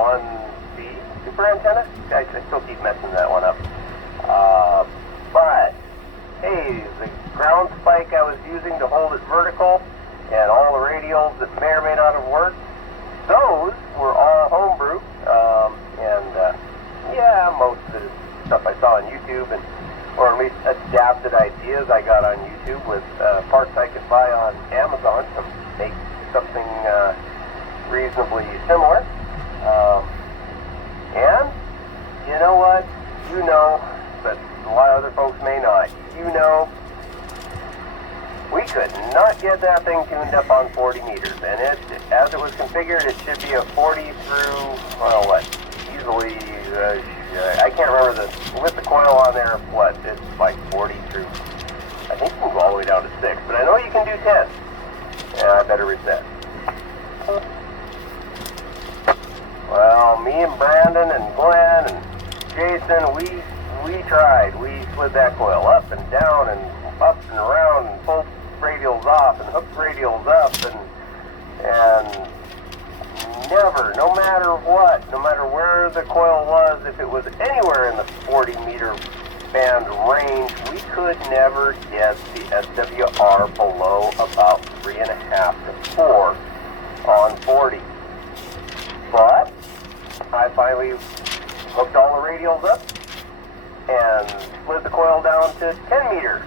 1B super antenna. I still keep messing that one up. But, hey, the ground spike I was using to hold it vertical and all the radials that may or may not have worked, those were all homebrew. Yeah, most of it is stuff I saw on YouTube, or at least adapted ideas I got on YouTube with parts I could buy on Amazon to make something reasonably similar. And you know what? You know, but a lot of other folks may not. You know, we could not get that thing tuned up on 40 meters, and as it was configured, it should be a 40 through, well, what, easily, I can't remember with the coil on there, what, it's like 40 through, I think you can go all the way down to 6, but I know you can do 10. Yeah, I better reset. Well, me and Brandon and Glenn and Jason, we tried. We slid that coil up and down and up and around and pulled radials off and hooked radials up and never, no matter what, no matter where the coil was, if it was anywhere in the 40 meter band range, we could never get the SWR below about 3.5 to 4 on 40. But I finally hooked all the radials up and slid the coil down to 10 meters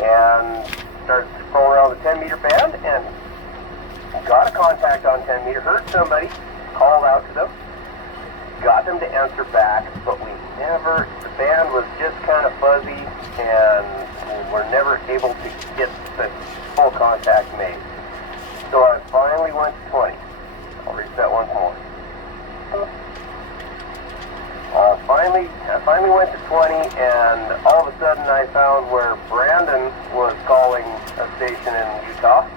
and started scrolling around the 10 meter band and got a contact on 10 meter, heard somebody, called out to them, got them to answer back, but the band was just kind of fuzzy and we were never able to get the full contact made. So I finally went to 20. I'll reset once more. I finally went to 20, and all of a sudden I found where Brandon was calling a station in Utah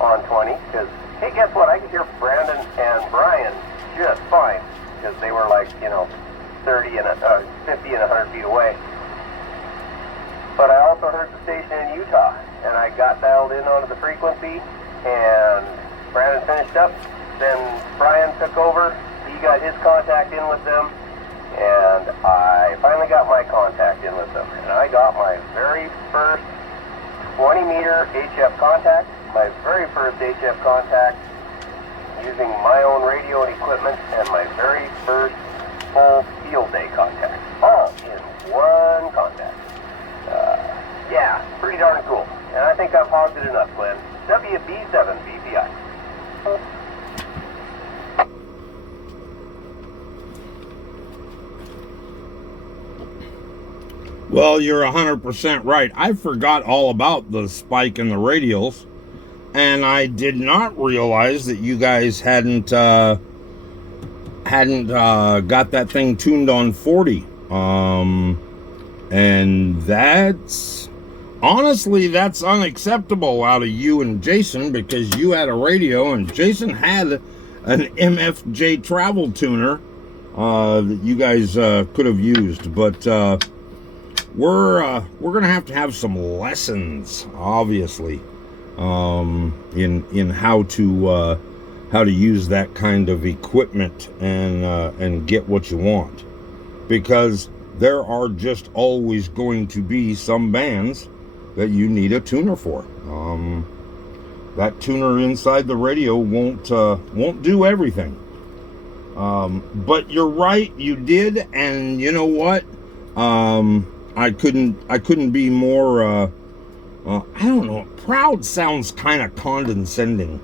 on 20, because, hey, guess what? I could hear Brandon and Brian just fine, because they were like, 50 and 100 feet away. But I also heard the station in Utah, and I got dialed in onto the frequency, and Brandon finished up, then Brian took over, he got his contact in with them, and I finally got my contact in with them. And I got my very first 20 meter HF contact, my very first HF contact using my own radio and equipment, and my very first full field day contact, all in one contact. Yeah, pretty darn cool. And I think I've hogged it enough, Glenn. WB7 BPI. Well, you're 100% right. I forgot all about the spike in the radials, and I did not realize that you guys hadn't got that thing tuned on 40. And that's unacceptable out of you and Jason, because you had a radio and Jason had an MFJ travel tuner that you guys could have used, but we're gonna have to have some lessons, obviously, in how to use that kind of equipment and get what you want, because there are just always going to be some bands that you need a tuner for. That tuner inside the radio won't do everything. But you're right, you did, and you know what? I couldn't be more, I don't know, proud sounds kind of condescending,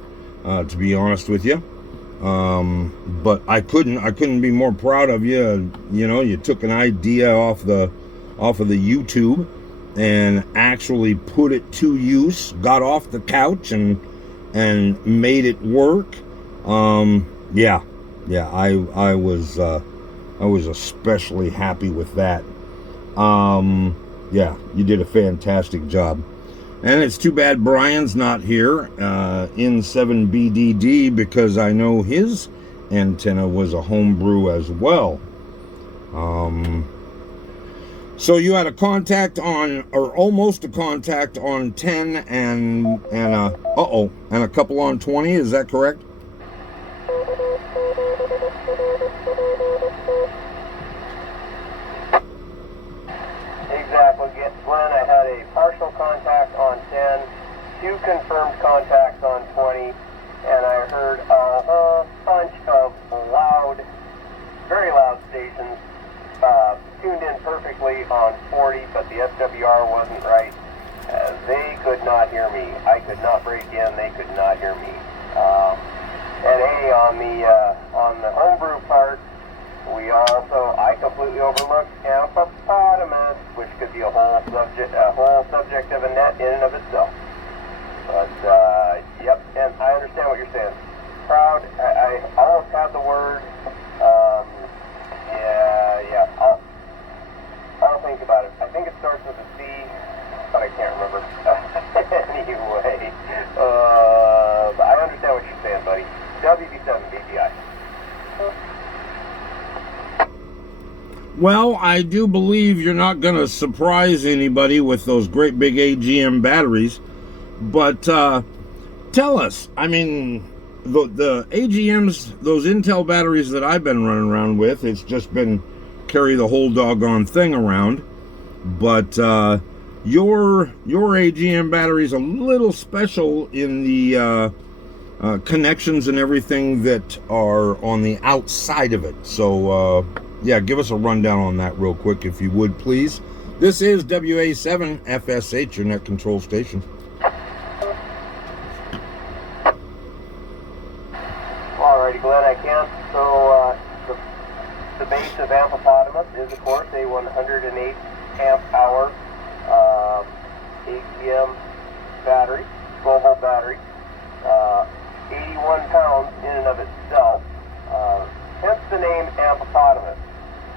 to be honest with you. But I couldn't be more proud of you. You took an idea off of the YouTube and actually put it to use, got off the couch and made it work. I was especially happy with that. You did a fantastic job. And it's too bad Brian's not here in 7BDD, because I know his antenna was a homebrew as well. So you had a contact on, or almost a contact on 10 and a couple on 20, is that correct? CWR wasn't right. They could not hear me. I could not break in. They could not hear me. And hey, on the homebrew part, I completely overlooked Amphipotamus, which could be a whole subject of a net in and of itself. But yep, and I understand what you're saying. Proud. I almost had the word. Yeah. I'll think about it. I think it starts with a C, but I can't remember. Anyway, I understand what you're saying, buddy. WB7 BPI. Well, I do believe you're not going to surprise anybody with those great big AGM batteries, but tell us, I mean, the AGMs, those Intel batteries that I've been running around with, it's just been carry the whole doggone thing around, but your AGM battery is a little special in the connections and everything that are on the outside of it. So yeah, give us a rundown on that real quick if you would, please. This is WA7 FSH, your net control station. Alrighty, Glenn, I can. So the base of Amphipotamus is, of course, a 108 amp hour AGM battery, 12-volt battery, 81 pounds in and of itself, hence the name Amphipotamus.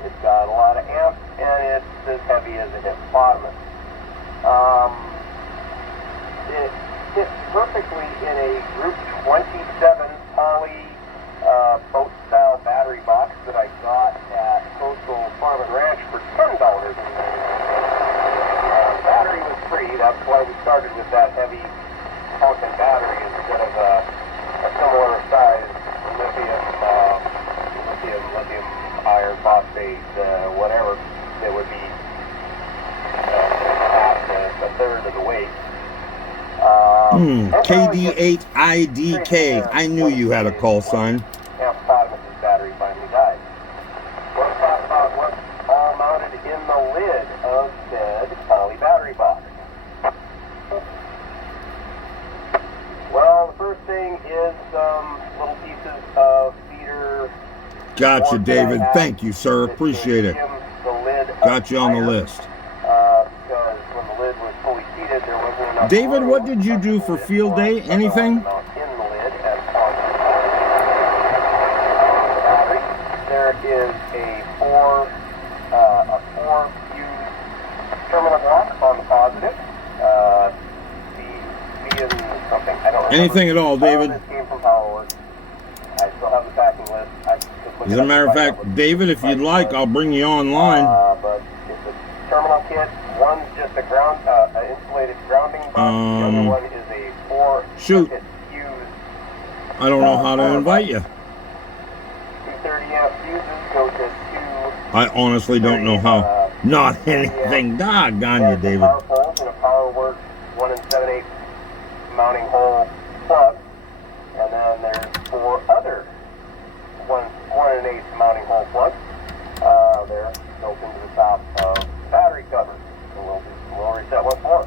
It's got a lot of amps, and it's as heavy as a hippopotamus. It fits perfectly in a Group 27 poly boat-style battery box that I got at Coastal Farm and Ranch for $10. Battery was free. That's why we started with that heavy honking battery instead of a similar size lithium iron phosphate, whatever, that would be half a third of the weight. KD8IDK. I knew you had a call sign. Amphipotamus' battery finally died. Let's talk about what's all mounted in the lid of said poly battery box. Well, the first thing is some little pieces of feeder. Gotcha, David. Thank you, sir. Appreciate it. Got you on the list. Because when the lid was fully seated, there wasn't enough. David, what did you do for field day? Anything? In the lid and on the battery, there is a four fuse terminal block on the positive. Being something I don't remember. Anything at all, David? This came from PowerWorks. I still have the packing list. As a matter of fact, David, if you'd like, I'll bring you online. But it's a terminal kit. One's just a insulated grounding box. The other one is a shoot. fuse. I don't know how to invite you. 230 amp fuses go to I honestly don't know how. Not anything. Doggone you, David. Power poles and a PowerWorks 1 7/8 mounting hole plug. And then there's 4 other 1 1/8 mounting hole plugs. They're built into the top of the battery cover. So we'll reset once more.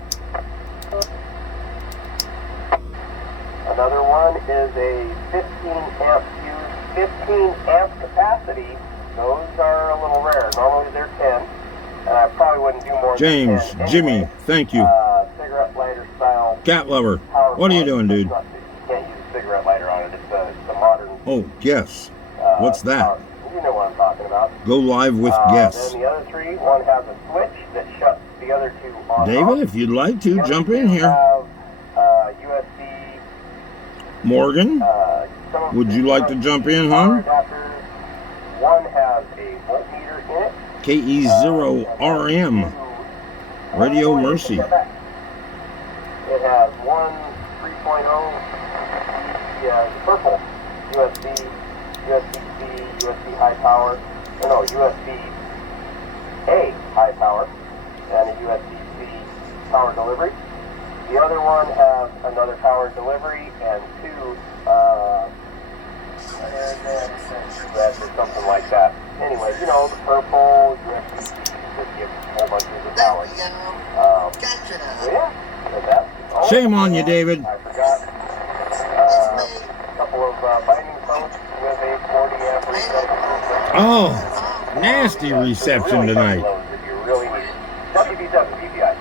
Another one is a 15 amp fuse, 15 amp capacity. Those are a little rare. Normally they're 10, and I probably wouldn't do more James, than 10 Jimmy, anyway. thank you. Cigarette lighter style. Cat lover, what are you doing, dude? You can't use a cigarette lighter on it. It's a modern. Oh, guess. What's that? You know what I'm talking about. Go live with guess. Then the other 3, one has a switch that shuts the other 2 on. David, if you'd like to, jump in here. Have, USB. Morgan, would you like to jump in, hon? One has a voltmeter in it. KE0RM. Radio Mercy. It has one 3.0, the purple USB, USB-C, USB high power, USB-A high power, and a USB-C power delivery. The other one has another power delivery and 2, or something like that. Anyway, the purple USB, just gives a whole bunch of the power. Shame on you, David. I forgot a couple of binding posts with a 40 amp reset. Oh, nasty reception tonight. If you really need WB7 PPI.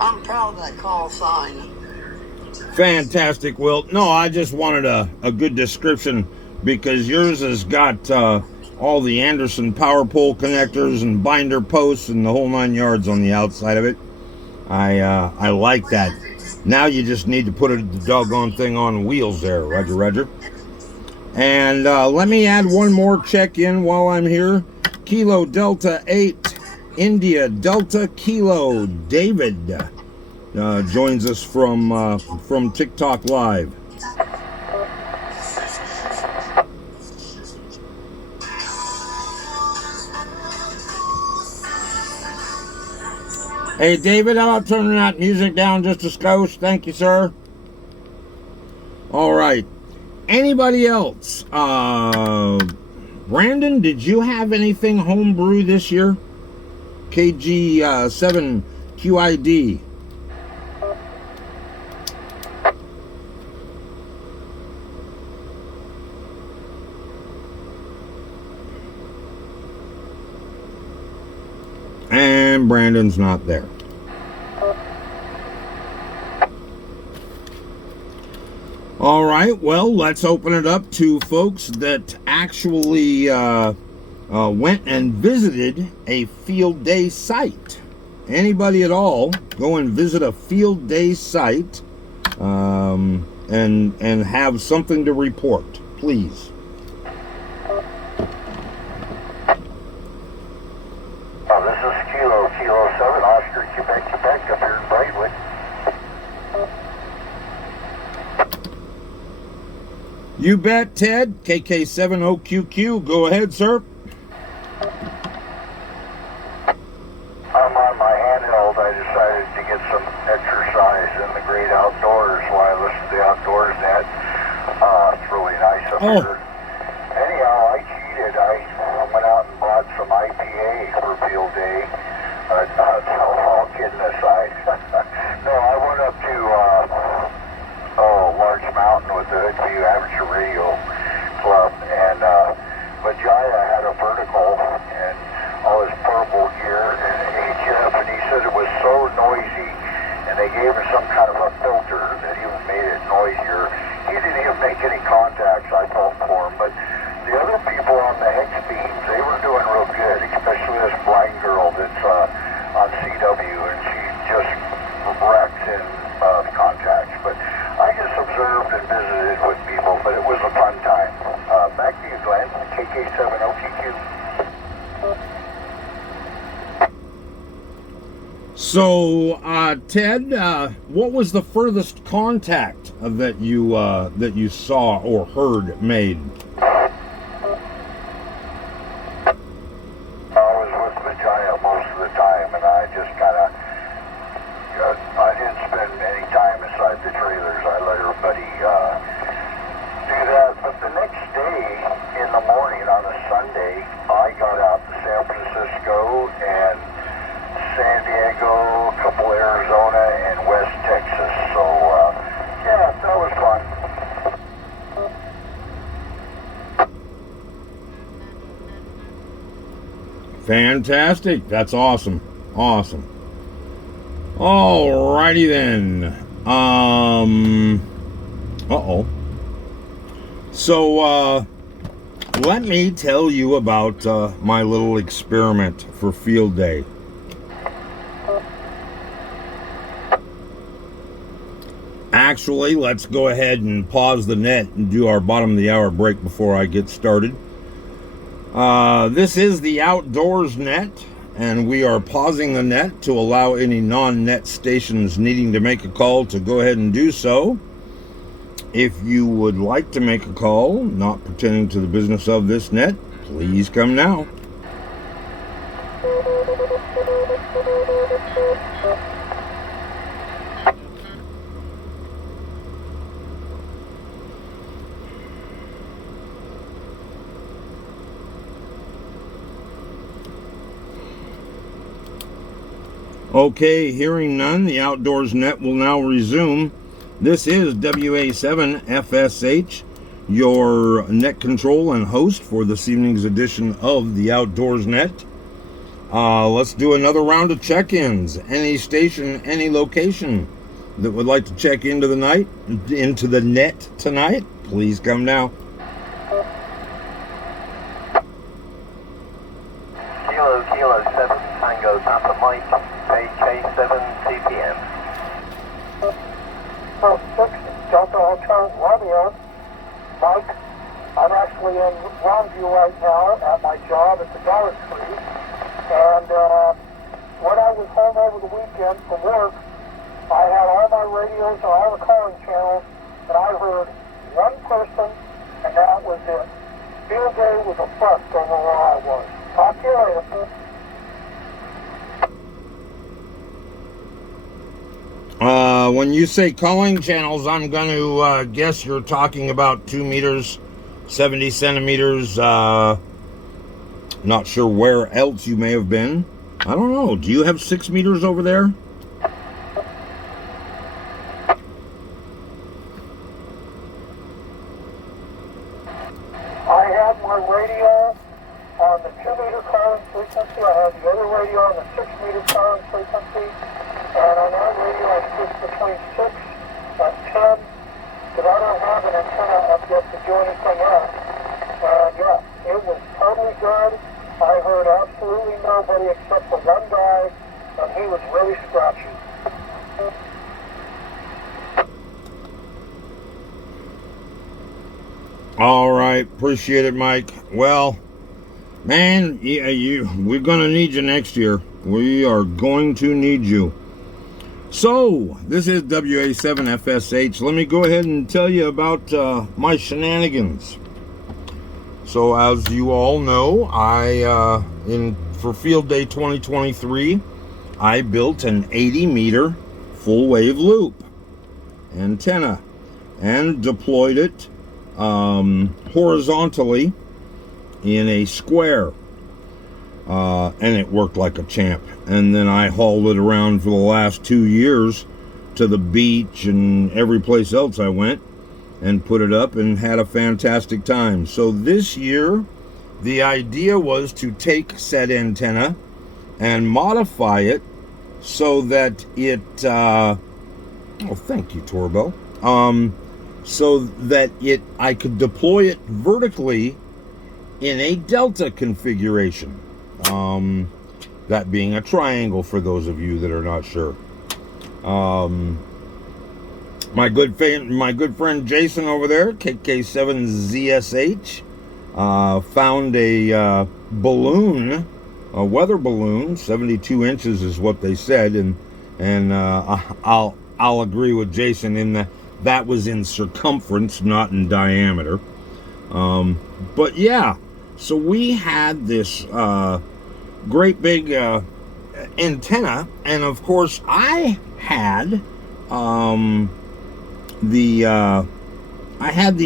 I'm proud of that call sign. Fantastic, Wilt. No, I just wanted a good description because yours has got all the Anderson power pole connectors and binder posts and the whole 9 yards on the outside of it. I like that. Now you just need to put the doggone thing on wheels there, Roger, Roger. And let me add one more check-in while I'm here. Kilo Delta 8, India Delta Kilo, David joins us from TikTok Live. Hey, David, how about turning that music down just a skosh? Thank you, sir. All right. Anybody else? Brandon, did you have anything homebrew this year? KG7 QID. And Brandon's not there. All right, well, let's open it up to folks that actually went and visited a field day site. Anybody at all, go and visit a field day site and have something to report, please. This is Kilo 7, Oscar, Quebec, up here in Brightwood. You bet, Ted. KK7OQQ. Go ahead, sir. I'm on my handheld. I decided to get some exercise in the great outdoors while I listen to the Outdoors Net. It's really nice up here. Anyhow, I cheated. I went out and bought some IPA for field day. All kidding aside. No, I went up to Large Mountain with the Hoodview Amateur Radio Club, and Vajaya had a vertical and all his purple gear and HF, and he said it was so noisy, and they gave him some kind of a filter that even made it noisier. He didn't even make any contacts, I felt for him, but the other people on the hex beams, they were doing real good, especially this blind girl that's on CW, and she just wrecks in contacts. But I just observed and visited with people, but it was a fun time. Back to you, Glenn. KK7OQQ. So, Ted, what was the furthest contact that you saw or heard made? I was with Vajaya most of the time, and I just kind of, I didn't spend any time inside the trailers. I let everybody do that. But the next day, in the morning on a Sunday, I got out to San Francisco and San Diego, a couple Arizona, and West Texas. So, yeah, that was fun. Fantastic. That's awesome. Awesome. Alrighty then. So, let me tell you about my little experiment for field day. Actually, let's go ahead and pause the net and do our bottom of the hour break before I get started. This is the Outdoors Net, and we are pausing the net to allow any non-net stations needing to make a call to go ahead and do so. If you would like to make a call, not pertaining to the business of this net, please come now. Okay, hearing none, the Outdoors Net will now resume. This is WA7FSH, your net control and host for this evening's edition of the Outdoors Net. Let's do another round of check-ins. Any station, any location that would like to check into the net tonight, please come now. Kilo 7, Tango Papa Mike, KK7 TPM. 6, Delta Hotel Romeo. Mike, I'm actually in Longview right now at my job at the Dollar Tree. And when I was home over the weekend from work, I had all my radios and all the calling channels, and I heard one person, and that was it. Field day was a bust over where I was. Talk to you later. When you say calling channels, I'm going to guess you're talking about 2 meters, 70 centimeters. Not sure where else you may have been. I don't know. Do you have 6 meters over there? I had my radio on the 2-meter calling frequency. I had the other radio on the 6-meter calling frequency. And on that radio, I switched between 6 and 10, because I don't have an antenna up yet to do anything else. And yeah, it was totally good. I heard absolutely nobody except for one guy, and he was really scratchy. All right, appreciate it, Mike. Well, man, we're gonna need you next year. We are going to need you. So, this is WA7FSH. Let me go ahead and tell you about my shenanigans. So, as you all know, for Field Day 2023, I built an 80-meter full-wave loop antenna and deployed it horizontally in a square. And it worked like a champ. And then I hauled it around for the last 2 years to the beach and every place else I went and put it up and had a fantastic time. So this year, the idea was to take said antenna and modify it so that it, thank you, Torbell. So that I could deploy it vertically in a delta configuration. That being a triangle for those of you that are not sure. My good friend Jason over there, KK7ZSH, found a balloon, a weather balloon, 72 inches is what they said, and I'll agree with Jason in that was in circumference, not in diameter. But yeah, so we had this great big antenna, and of course I had the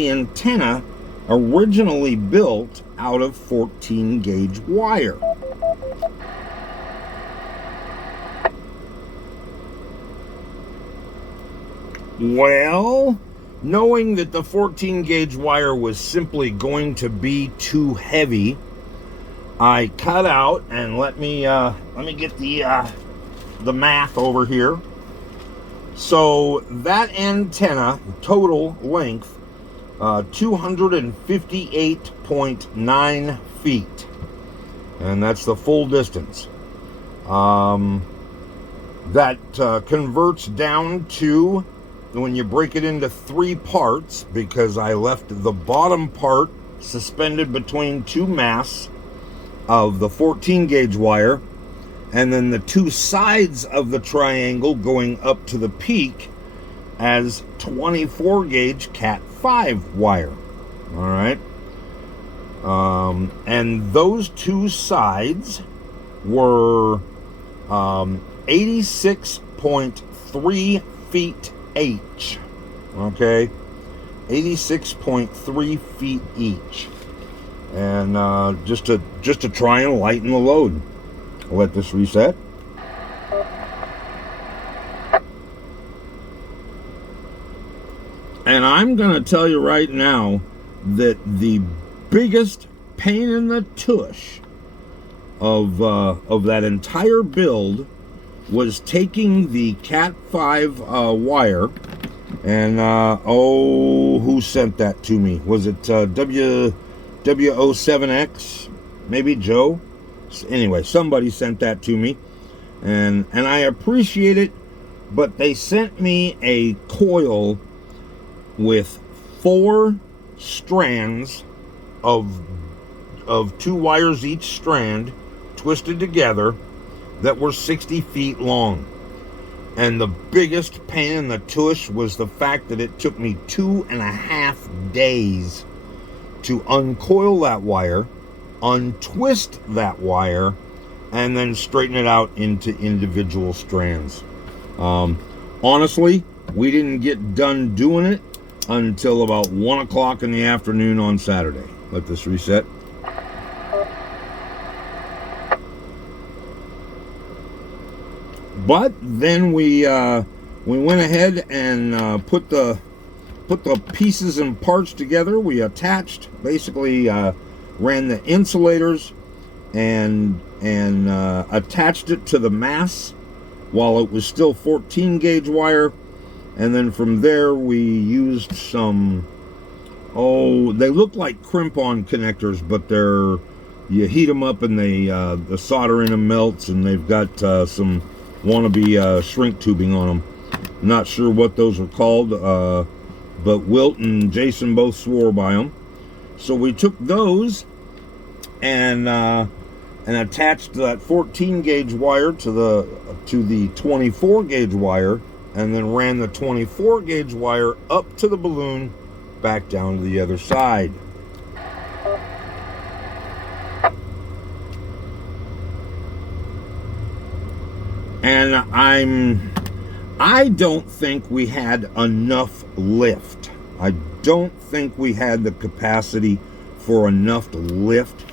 antenna originally built out of 14 gauge wire. Well, knowing that the 14 gauge wire was simply going to be too heavy, I cut out, and let me get the math over here. So that antenna, total length, 258.9 feet, and that's the full distance. That converts down to, when you break it into 3 parts, because I left the bottom part suspended between 2 masts of the 14 gauge wire, and then the 2 sides of the triangle going up to the peak as 24 gauge Cat 5 wire. All right. And those 2 sides were 86.3 feet each. Okay. 86.3 feet each. And just to try and lighten the load. I'll let this reset. And I'm going to tell you right now that the biggest pain in the tush of that entire build was taking the Cat 5 wire. And, who sent that to me? Was it W07X? Maybe Joe? Anyway, somebody sent that to me. And I appreciate it, but they sent me a coil with 4 strands of 2 wires each strand twisted together that were 60 feet long. And the biggest pain in the tush was the fact that it took me 2.5 days to uncoil that wire, untwist that wire, and then straighten it out into individual strands. Honestly, we didn't get done doing it until about 1 o'clock in the afternoon on Saturday. Let this reset. But then we went ahead and put the pieces and parts together. We attached, basically ran the insulators and attached it to the mass while it was still 14 gauge wire. And then from there we used some, they look like crimp-on connectors, but you heat them up and the solder in them melts, and they've got some wannabe shrink tubing on them. Not sure what those are called, but Wilt and Jason both swore by them. So we took those and attached that 14 gauge wire to the 24 gauge wire, and then ran the 24 gauge wire up to the balloon, back down to the other side. And I don't think we had enough lift. I don't think we had the capacity for enough lift,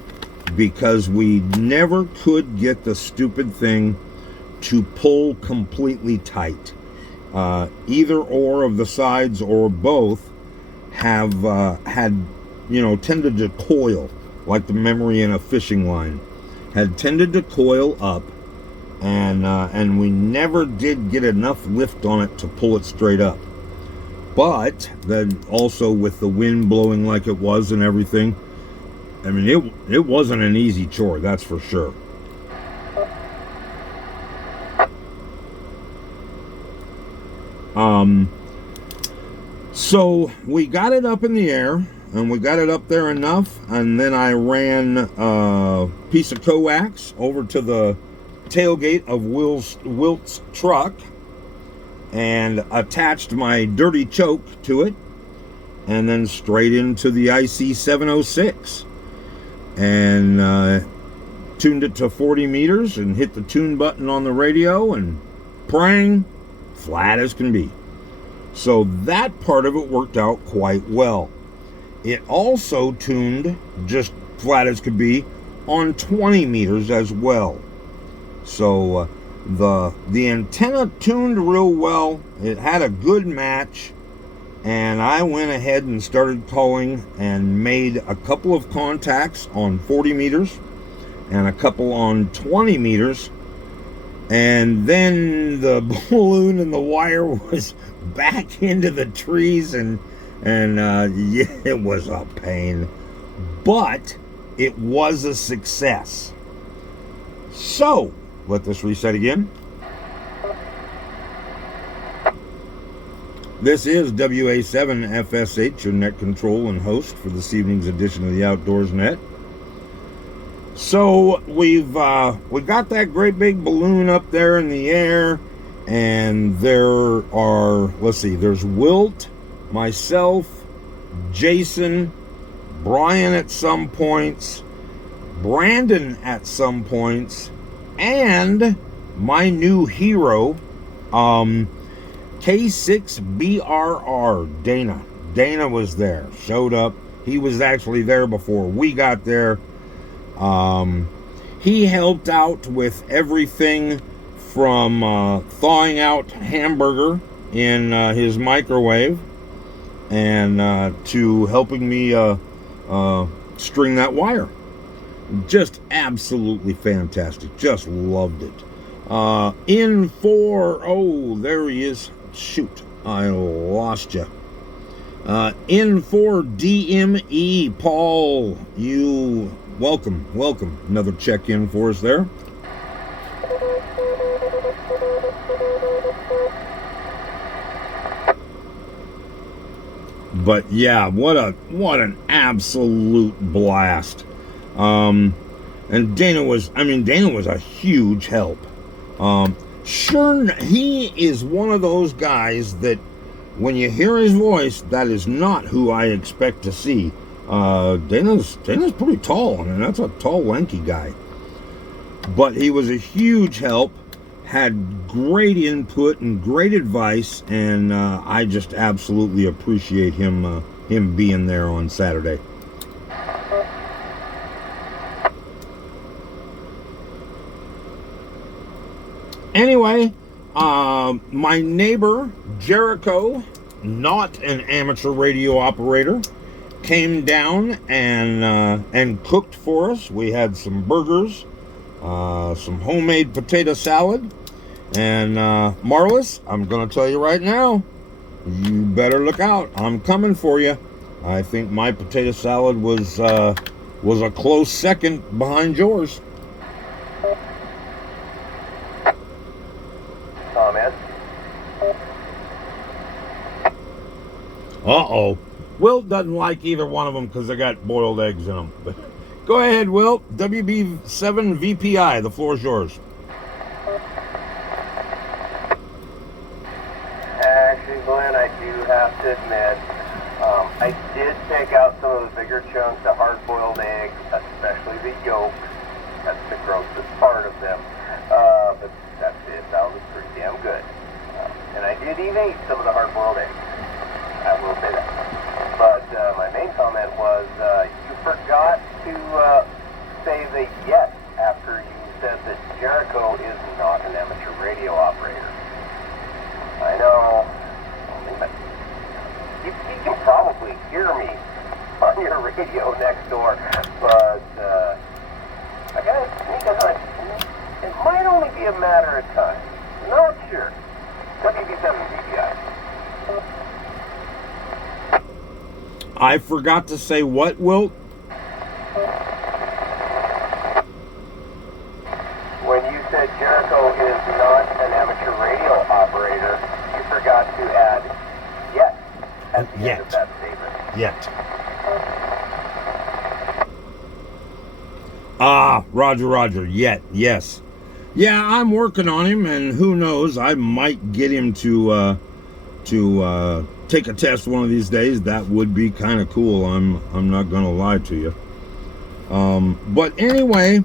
because we never could get the stupid thing to pull completely tight. Either or of the sides or both had tended to coil, like the memory in a fishing line had tended to coil up, and we never did get enough lift on it to pull it straight up. But then also with the wind blowing like it was and everything, I mean, it wasn't an easy chore, that's for sure. So we got it up in the air, and we got it up there enough, and then I ran a piece of coax over to the tailgate of Wilt's truck and attached my dirty choke to it, and then straight into the IC706, and tuned it to 40 meters and hit the tune button on the radio, and prang, flat as can be. So that part of it worked out quite well. It also tuned just flat as could be on 20 meters as well. So the antenna tuned real well. It had a good match, and I went ahead and started calling and made a couple of contacts on 40 meters and a couple on 20 meters, and then the balloon and the wire was back into the trees, and yeah, it was a pain, but it was a success. So let this reset again. This is WA7FSH, your net control and host for this evening's edition of the Outdoors Net. So we got that great big balloon up there in the air, and there are, let's see, there's Wilt, myself, Jason, Brian at some points, Brandon at some points, and my new hero, K6BRR, Dana. Dana was there, showed up. He was actually there before we got there. He helped out with everything from thawing out hamburger in his microwave and to helping me string that wire. Just absolutely fantastic. Just loved it. In for, oh, there he is. Shoot, I lost you. In for DME, Paul, you welcome. Another check-in for us there. But yeah, what an absolute blast. And Dana was a huge help. Sure, he is one of those guys that when you hear his voice, that is not who I expect to see. Dana's pretty tall. I mean, that's a tall, lanky guy. But he was a huge help, had great input and great advice, and I just absolutely appreciate him being there on Saturday. Anyway, my neighbor, Jericho, not an amateur radio operator, came down and cooked for us. We had some burgers, some homemade potato salad, and Marlis, I'm going to tell you right now, you better look out. I'm coming for you. I think my potato salad was a close second behind yours. Comment. Uh-oh. Wilt doesn't like either one of them because they got boiled eggs in them. But go ahead, Wilt. WB7 VPI, the floor is yours. Actually, Glenn, I do have to admit, I did take out some of the bigger chunks of hard-boiled eggs, especially the yolk. That's the grossest part of them. But that's it. That was pretty damn good. And I did even eat some of the hard-boiled eggs. I will say that. But my main comment was you forgot to say the yes after you said that Jericho is not an amateur radio operator. I know, but you can probably hear me on your radio next door, but I gotta sneak a hunch. It might only be a matter of time. Not sure. WB7 VPI. I forgot to say what, Wilt? When you said Jericho is not an amateur radio operator, you forgot to add yet at the end of that statement. Yet. Ah, Roger, yet, yes. Yeah, I'm working on him, and who knows, I might get him to take a test one of these days. That would be kind of cool. I'm not gonna lie to you. But anyway,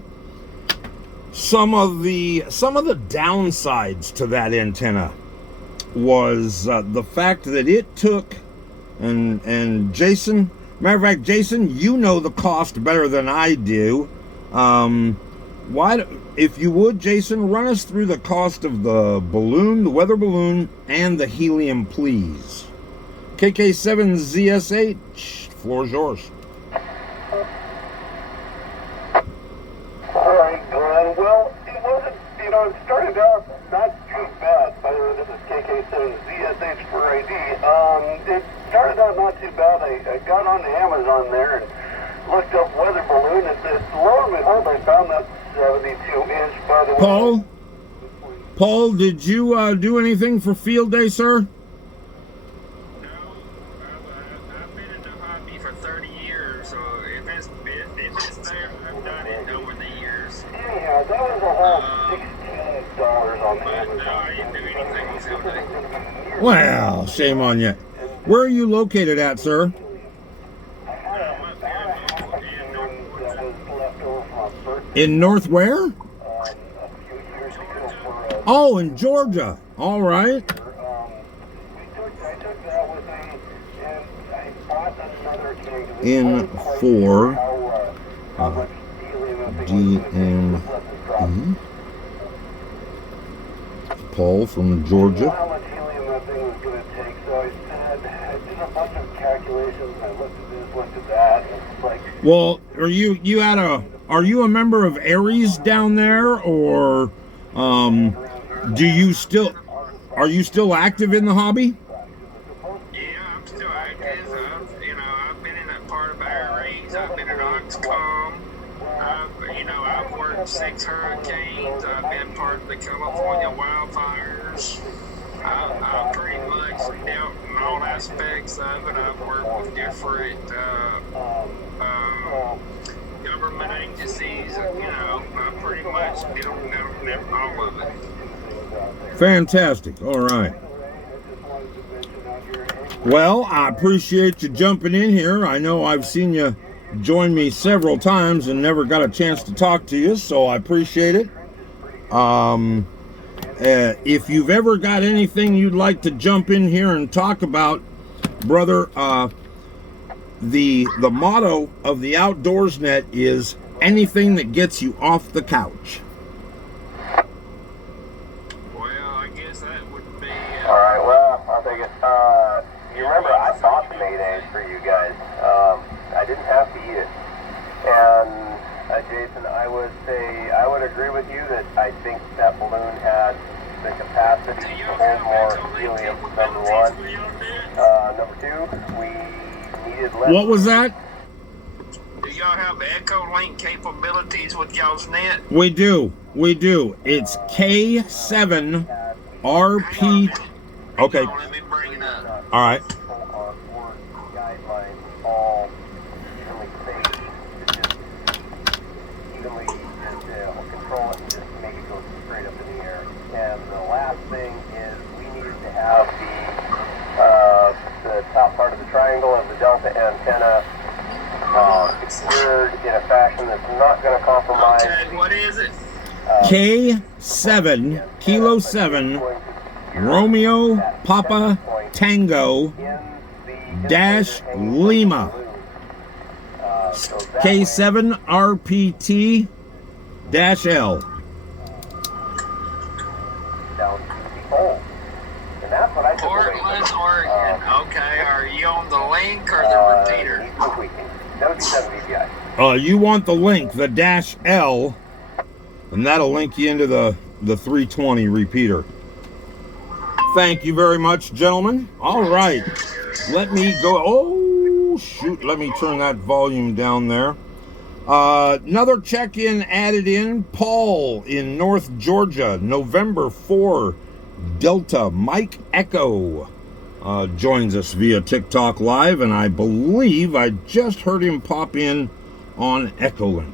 some of the downsides to that antenna was the fact that it took, and Jason, matter of fact, Jason, you know the cost better than I do. If you would, Jason, run us through the cost of the balloon, the weather balloon, and the helium, please. KK7ZSH, floor is yours. All right, Glenn. Well, it wasn't, it started out not too bad. By the way, this is KK7ZSH for ID. It started out not too bad. I got on Amazon there and looked up weather balloon, and lo and behold, I found that 72-inch, by the way. Paul, did you do anything for field day, sir? No, I've been in the hobby for 30 years, so if it's there, I've done it over the years. Anyhow, that was a whole $16 on But no, Amazon. I didn't do anything on field day. Well, shame on you. Where are you located at, sir? In North where? Oh, in Georgia. All right. In for DME. Paul from Georgia. How much helium that thing was going to take, so I said, I did a bunch of calculations. I looked at this, looked at that. And it's like, Well, are you a member of Aries down there, or do you still are you still active in the hobby? Yeah, I'm still active. I've been in that part of Aries. I've been in Oxcom. I've worked 6 hurricanes. I've been part of the California wildfires. I've pretty much dealt in all aspects of it. I've worked with different government agencies. I pretty much did all of it. Fantastic. All right. Well, I appreciate you jumping in here. I know I've seen you join me several times and never got a chance to talk to you, so I appreciate it. If you've ever got anything you'd like to jump in here and talk about, brother, the motto of the Outdoors Net is anything that gets you off the couch. Well, I guess that would be. All right, well, I'll take it. You remember I bought the mayonnaise for you guys. I didn't have to eat it. And Jason, I would agree with you that I think that balloon had the capacity to hold more helium, number one. Number two, we needed less. What was that? Do y'all have Echo Link capabilities with y'all's net? We do. It's K7 RP. Okay. Let me bring it up. All right. Our board guidelines all evenly spaced to just evenly control it and just make it go straight up in the air. And the last thing is we needed to have the top part of the triangle of the Delta antenna secured in a fashion that's not going to compromise. Okay, what is it? K7 Kilo 7 Romeo Papa Tango dash Lima. K7 RPT dash L. Down to the hole. And that's what I took away Portland, from Oregon. Okay, are you on the link or the repeater? That would be 7 DPI. You want the link, the dash L, and that'll link you into the 320 repeater. Thank you very much, gentlemen. All right, let me go. Oh, shoot, let me turn that volume down there. Another check-in added in. Paul in North Georgia, November 4, Delta Mike Echo joins us via TikTok Live, and I believe I just heard him pop in on Echolink.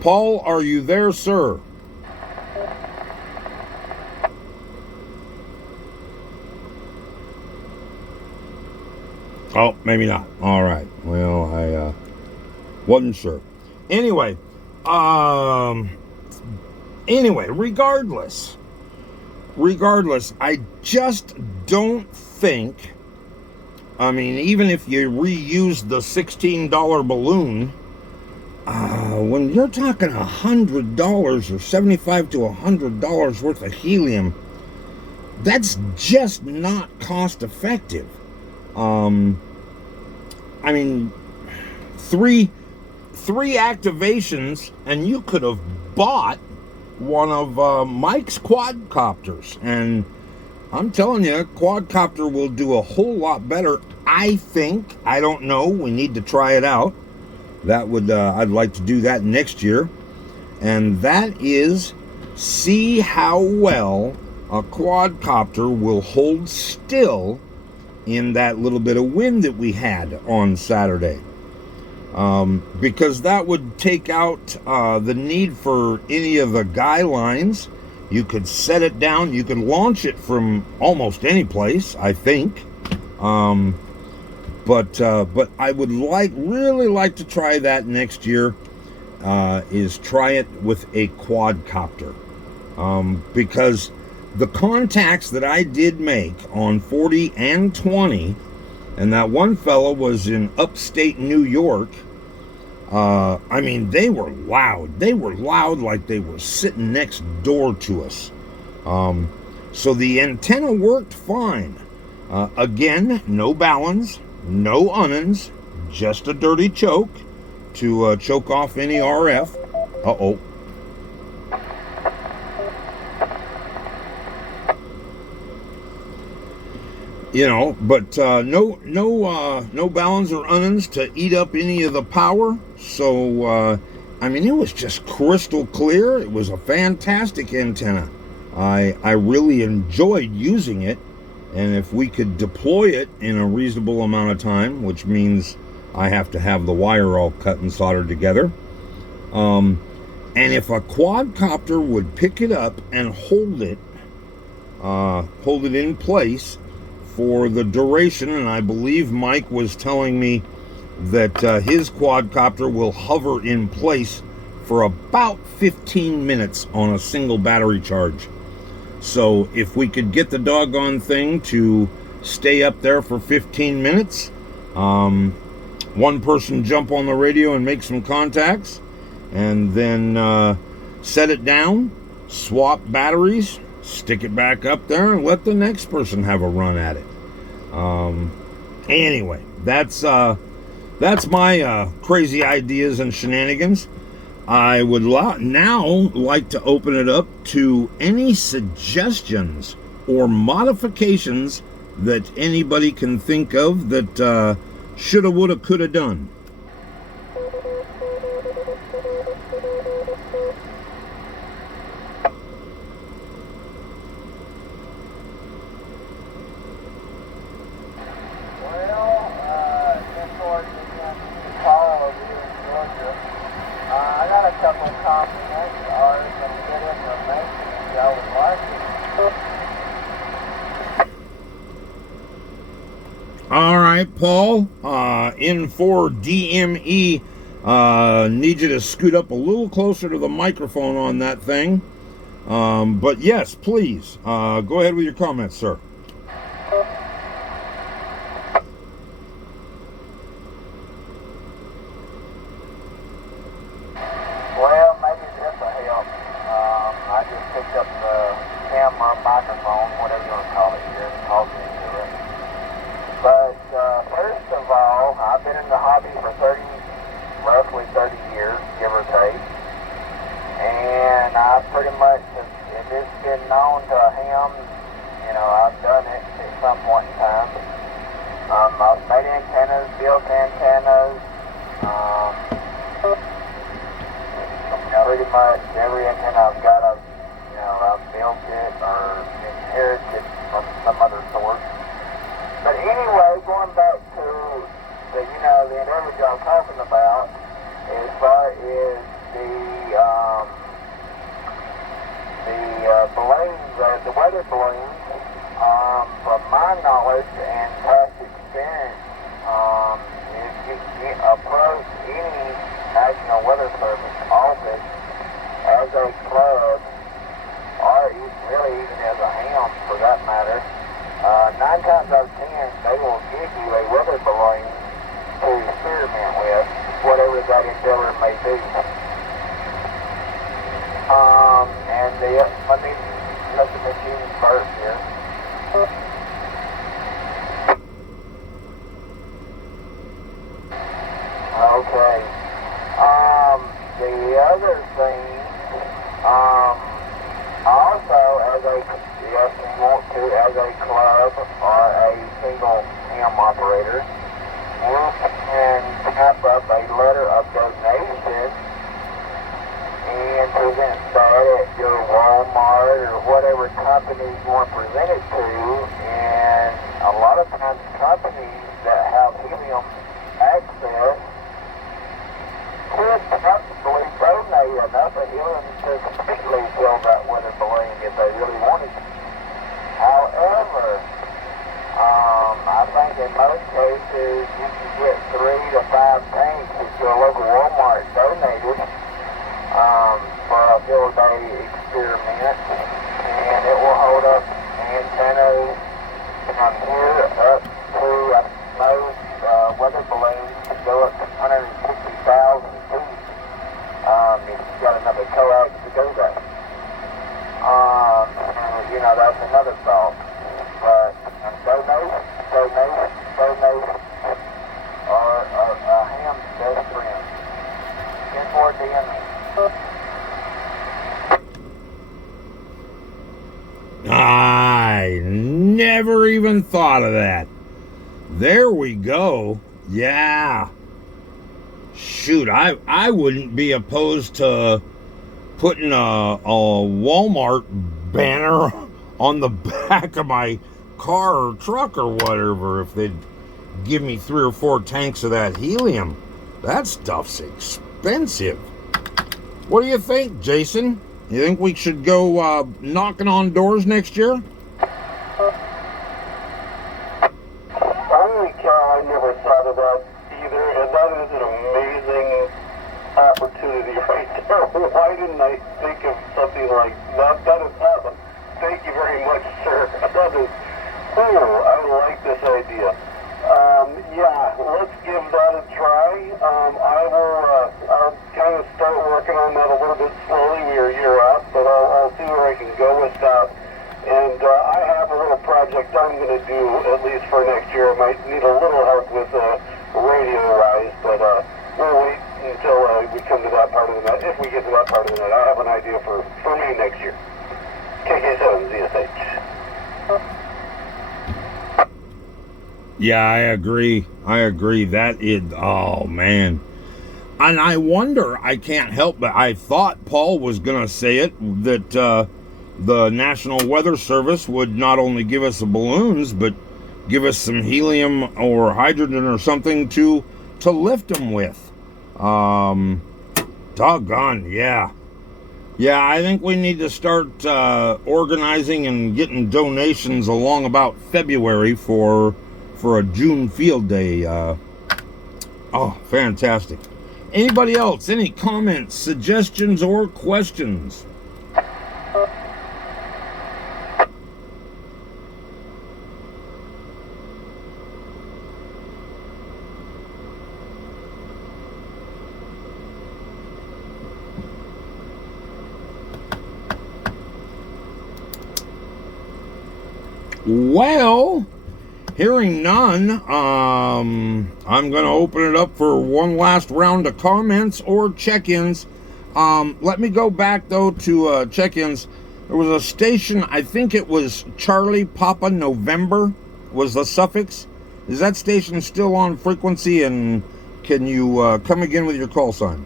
Paul, are you there, sir? Oh, maybe not. All right. Well, I wasn't sure. Anyway, regardless, I just don't think, I mean, even if you reuse the $16 balloon, when you're talking $100 or $75 to $100 worth of helium, that's just not cost effective. I mean, three activations, and you could have bought one of Mike's quadcopters, and I'm telling you, quadcopter will do a whole lot better. I think. I don't know. We need to try it out. That would I'd like to do that next year, and that is see how well a quadcopter will hold still in that little bit of wind that we had on Saturday. Because that would take out the need for any of the guy lines. You could set it down. You could launch it from almost any place, I think. But I would really like to try that next year. Is try it with a quadcopter. Because the contacts that I did make on 40 and 20, and that one fellow was in upstate New York, I mean, they were loud. They were loud like they were sitting next door to us. So the antenna worked fine. Again, no balance, no unnons, just a dirty choke to choke off any RF. Uh-oh. You know, but no balance or unnons to eat up any of the power. So, I mean, it was just crystal clear. It was a fantastic antenna. I really enjoyed using it. And if we could deploy it in a reasonable amount of time, which means I have to have the wire all cut and soldered together. And if a quadcopter would pick it up and hold it in place for the duration, and I believe Mike was telling me that his quadcopter will hover in place for about 15 minutes on a single battery charge. So if we could get the doggone thing to stay up there for 15 minutes, one person jump on the radio and make some contacts, and then set it down, swap batteries, stick it back up there, and let the next person have a run at it. Anyway, that's my crazy ideas and shenanigans. I would now like to open it up to any suggestions or modifications that anybody can think of that shoulda, woulda, coulda done. All right, Paul, in for DME, need you to scoot up a little closer to the microphone on that thing. But yes, please, go ahead with your comments, sir. Well, maybe this will help. I just picked up the camera, microphone, whatever you want to call it here, and talking into it. But first of all, I've been in the hobby for roughly 30 years, give or take. And I pretty much, if it's been known to a ham, you know, I've done it at some point in time. I've made antennas, built antennas. Pretty much every antenna I've got, I've built it or inherited from some other source. But anyway, going back to the endeavor y'all talking about, as far as the balloons, the weather balloons, from my knowledge and past experience, if you approach any National Weather Service office as a club, or really even as a ham for that matter, 9 times out of 10 they will give you a weather balloon to experiment with, whatever that endeavor may be. And let me let the machine burp here. Okay. The other thing, also if you want to, as a club or a single ham operator, you can type up a letter of donation and present that at your Walmart or whatever company you want to present it to. And a lot of times companies that have helium access could possibly donate enough of helium to completely fill that weather balloon if they really wanted to. However, I think in most cases you can get 3 to 5 tanks at your local Walmart donated for a field day experiment, and it will hold up antennas from here up to most weather balloons to go up to 160,000 even thought of that. There we go. Yeah. Shoot, I wouldn't be opposed to putting a Walmart banner on the back of my car or truck or whatever if they'd give me 3 or 4 tanks of that helium. That stuff's expensive. What do you think, Jason? You think we should go knocking on doors next year? Holy cow, I never thought of that either, and that is an amazing opportunity right there. Why didn't I think of something like that? That is awesome. Thank you very much, sir. That is cool. I like this idea. Yeah, let's give that a try. I'll kind of start working on that a little bit slowly. We are a year out, but I'll see where I can go with that. And I have a little project I'm going to do, at least for next year. I might need a little help with radio-wise, but we'll wait until we come to that part of the night. If we get to that part of the night, I have an idea for me next year. KK7ZSH. Yeah, I agree. That is, oh man. And I wonder, I can't help but I thought Paul was going to say it, that the National Weather Service would not only give us the balloons, but give us some helium or hydrogen or something to lift them with. Doggone, yeah. Yeah, I think we need to start organizing and getting donations along about February for a June field day. Oh, fantastic. Anybody else? Any comments, suggestions, or questions? Well, hearing none, I'm going to open it up for one last round of comments or check-ins. Let me go back, though, to check-ins. There was a station, I think it was Charlie Papa November was the suffix. Is that station still on frequency, and can you come again with your call sign?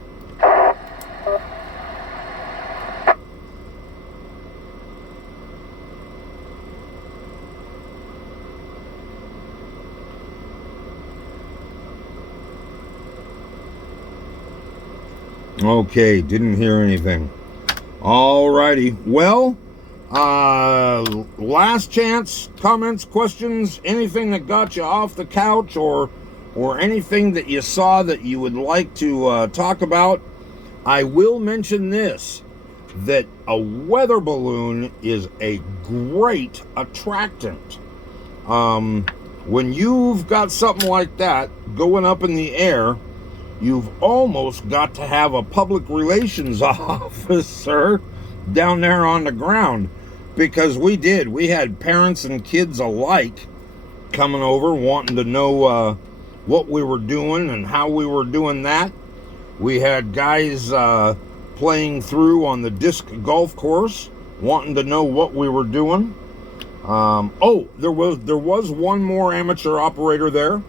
Okay, didn't hear anything. Alrighty, well, last chance, comments, questions, anything that got you off the couch or anything that you saw that you would like to talk about. I will mention this, that a weather balloon is a great attractant. When you've got something like that going up in the air, you've almost got to have a public relations officer down there on the ground, because we had parents and kids alike coming over wanting to know what we were doing and how we were doing that. We had guys playing through on the disc golf course wanting to know what we were doing. Oh, there was one more amateur operator there.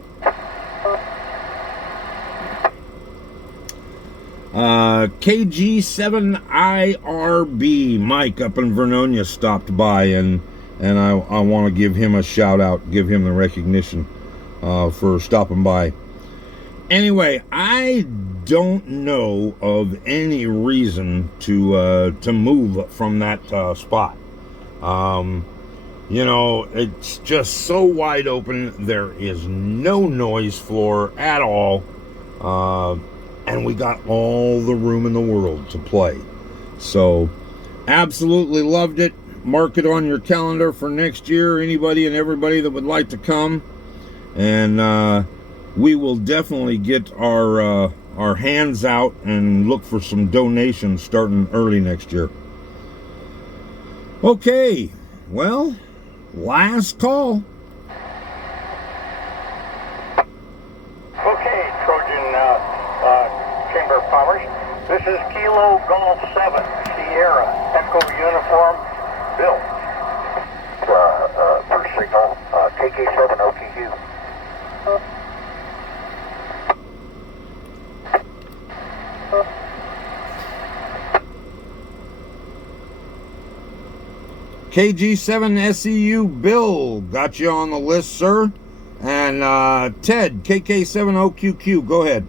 KG7IRB Mike up in Vernonia stopped by, and I want to give him a shout out, give him the recognition for stopping by. Anyway, I don't know of any reason to move from that spot. You know, it's just so wide open. There is no noise floor at all. And we got all the room in the world to play. So, absolutely loved it. Mark it on your calendar for next year. Anybody and everybody that would like to come. And we will definitely get our hands out and look for some donations starting early next year. Okay, well, last call. Okay, Trojan Chamber of Commerce. This is Kilo Golf 7, Sierra, Echo Uniform, Bill. signal, KK7OQQ. KG7SEU Bill, got you on the list, sir. And Ted, KK7OQQ, go ahead.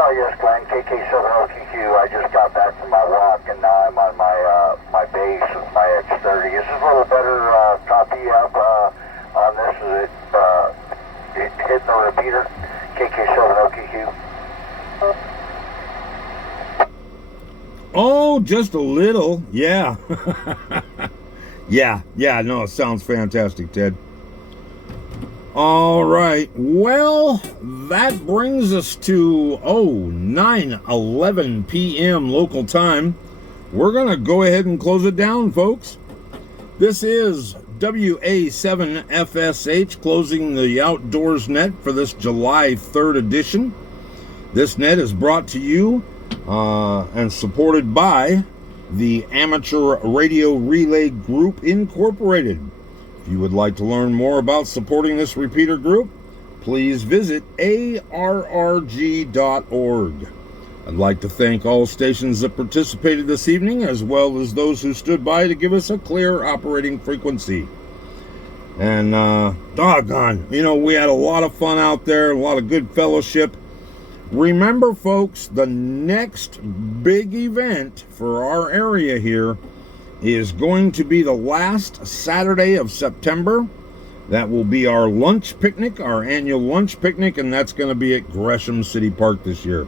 Oh, yes, Glenn, KK7OQQ. I just got back from my walk, and now I'm on my base with my X30. Is this a little better copy up on this? Is it hitting the repeater? KK7OQQ. Oh, just a little. Yeah. yeah, no, it sounds fantastic, Ted. All right. Well, that brings us to 9:11 p.m. local time. We're going to go ahead and close it down, folks. This is WA7FSH closing the Outdoors Net for this July 3rd edition. This net is brought to you and supported by the Amateur Radio Relay Group Incorporated. If you would like to learn more about supporting this repeater group, please visit arrg.org. I'd like to thank all stations that participated this evening, as well as those who stood by to give us a clear operating frequency. And doggone, we had a lot of fun out there, a lot of good fellowship. Remember, folks, the next big event for our area here is going to be the last Saturday of September. That will be our lunch picnic, our annual lunch picnic, and that's going to be at Gresham City Park this year.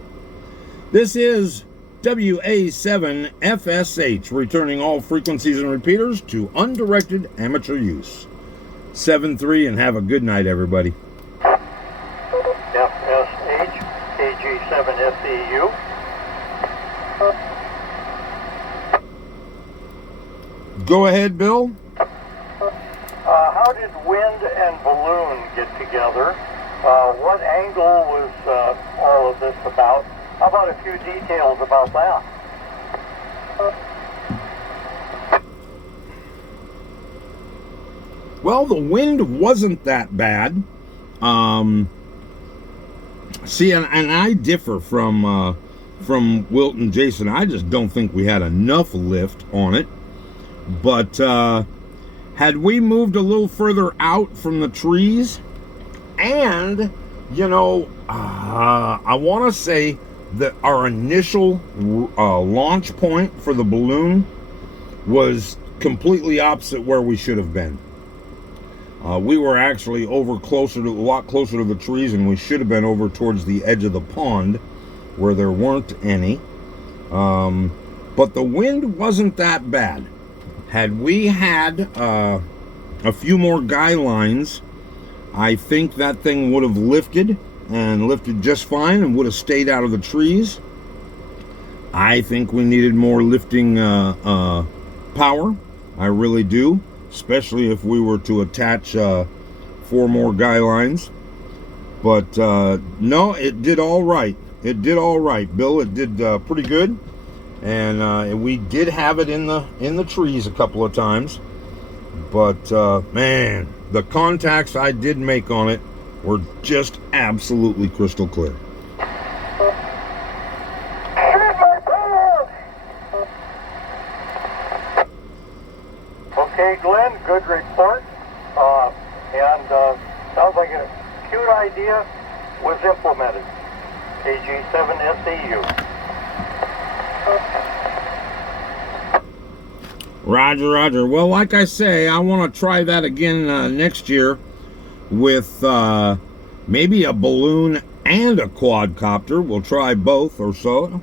This is WA7FSH, returning all frequencies and repeaters to undirected amateur use. 7-3, and have a good night, everybody. FSH, KG7SEU. Go ahead, Bill. How did wind and balloon get together? What angle was all of this about? How about a few details about that? Well, the wind wasn't that bad. See, and I differ from Wilt and Jason. I just don't think we had enough lift on it. But had we moved a little further out from the trees, and I want to say that our initial launch point for the balloon was completely opposite where we should have been. We were actually a lot closer to the trees, and we should have been over towards the edge of the pond where there weren't any. But the wind wasn't that bad. Had we had a few more guy lines, I think that thing would have lifted just fine and would have stayed out of the trees. I think we needed more lifting power. I really do, especially if we were to attach 4 more guy lines. But no, it did all right. It did all right, Bill. It did pretty good. And we did have it in the trees a couple of times. But man, the contacts I did make on it were just absolutely crystal clear. Okay, Glenn, good report. And sounds like a cute idea was implemented. KG7SEU. Roger. Well, like I say, I want to try that again next year with maybe a balloon and a quadcopter. We'll try both or so.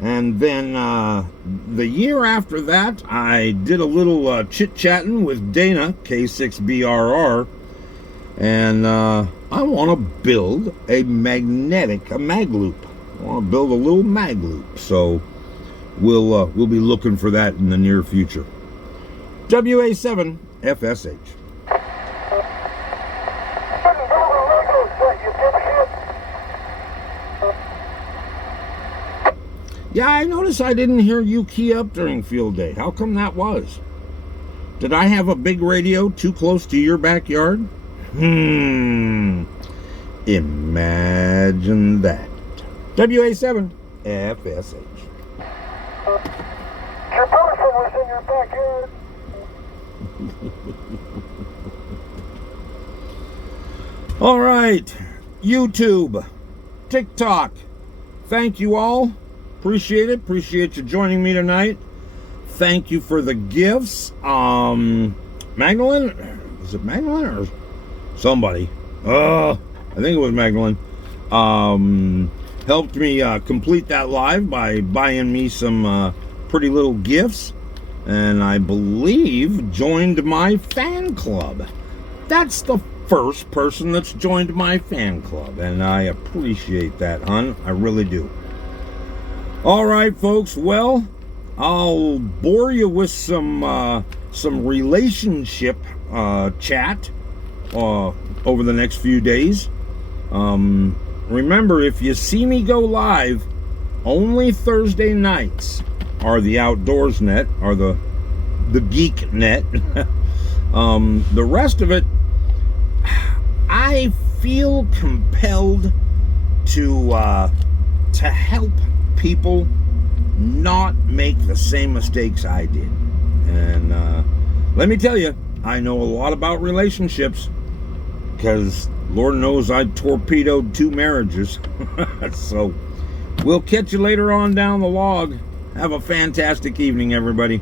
And then the year after that, I did a little chit-chatting with Dana, K6BRR, and I want to build a mag loop. I want to build a little mag loop. So we'll be looking for that in the near future. WA7 FSH. Yeah, I noticed I didn't hear you key up during field day. How come that was? Did I have a big radio too close to your backyard? Imagine that. WA7 FSH. Your person was in your backyard. All right, YouTube, TikTok, thank you all. Appreciate it. Appreciate you joining me tonight. Thank you for the gifts. Magdalene, was it Magdalene or somebody? I think it was Magdalene. Helped me complete that live by buying me some pretty little gifts, and I believe joined my fan club. That's the first person that's joined my fan club, and I appreciate that, hon. I really do. All right, folks. Well, I'll bore you with some relationship chat over the next few days. Remember, if you see me go live, only Thursday nights are the Outdoors Net, or the Geek Net. The rest of it, I feel compelled to help people not make the same mistakes I did. And let me tell you, I know a lot about relationships, because Lord knows I torpedoed 2 marriages. So we'll catch you later on down the log. Have a fantastic evening, everybody.